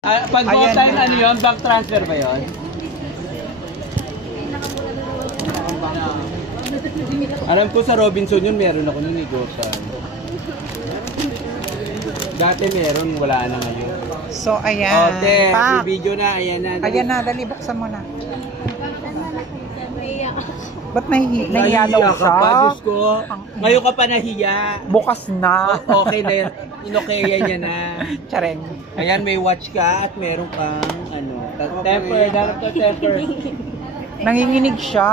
Pag Ayan time, na. ano yun? Bank transfer ba yun? Alam ko sa Robinson yun, meron ako nun Gosan. Dati meron, wala na ngayon. So, ayan. Ote, Pa. video na, ayan na. Ayan na, dali, buksan mo na. Ba't nahiya daw Nahiya ka siya? pa, Diyos ko. Ngayon ka pa nahiya. Bukas na. Okay na yan. Inokeya niya na. Chareng. Ayan, may watch ka at meron kang ano. Temper, darap ka temper. Nanginginig siya.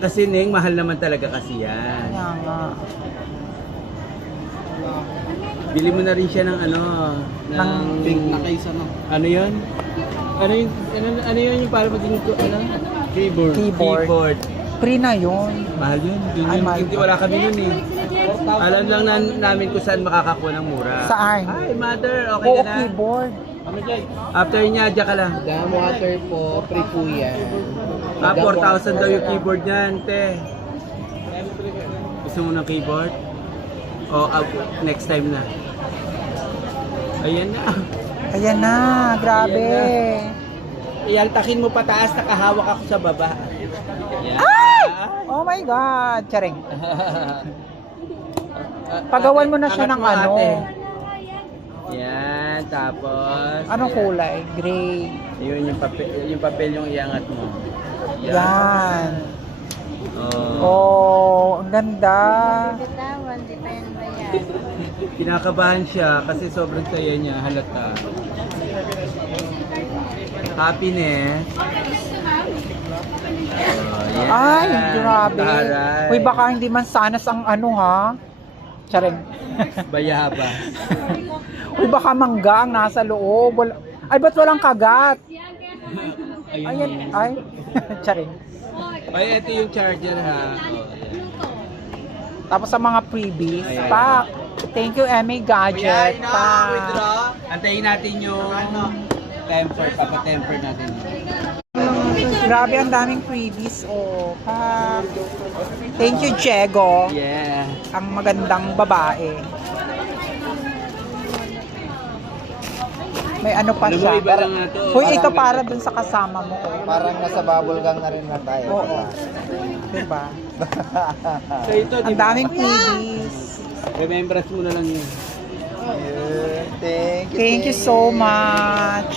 Kasi Neng, mahal naman talaga kasi yan. Kaya nga. Bili mo na rin siya ng ano, ng Pink na kaysa no. ano yun? Ano yun yung para maging ano? Keyboard. Keyboard. Free na yun. Mahal yun. Yun Ay, yun. mahal Hindi pa. wala kami yun eh. Alam lang namin kung saan makakakuha ng mura. Saan? Hi, mother. Okay Oo, ka na? keyboard. After niya, dyan ka lang. Dam water po, free po yan. 4,000 daw yung keyboard niyan, te. Gusto mo ng keyboard? O, next time na. Ayan na. Ayan na, grabe. Ialtakin mo pataas, nakahawak ako sa baba. Ayan. Oh my God. Chareng. Pagawan mo na siya Angat ng mo, ano. ate. Yan, tapos... Anong kulay? Gray. Yun, yung papel yung iangat mo. Yan. Oh. Oh, ang ganda. Bitawan, di pa yan bayad. Kinakabahan siya kasi sobrang saya niya, halata. Happiness. Oh, yan. Ay, grabe. Taray. Uy, baka hindi man sanas ang ano ha. Chareng. Bayaba. Uy, baka mangga ang nasa loob. Ay, ba't walang kagat? Ayan, ay. Chareng. Ay, ito yung charger ha. Oh, ayan. Tapos sa mga freebies, Ayan. pa. Thank you, Emmy Gadget. Ayan, Pa. withdraw. Antayin natin yung temper, papa-temper natin. Grabe, ang daming freebies. Oh, pa. Thank you, Diego. Yeah. Ang magandang babae. May ano pa Alam mo, siya. iba lang na to. Uy, ito para dun sa kasama mo. Parang nasa bubble gang na rin lang tayo. Oo. Diba? So ito, Ang daming freebies. remembrance mo na lang yun. Thank you. Thank you so much.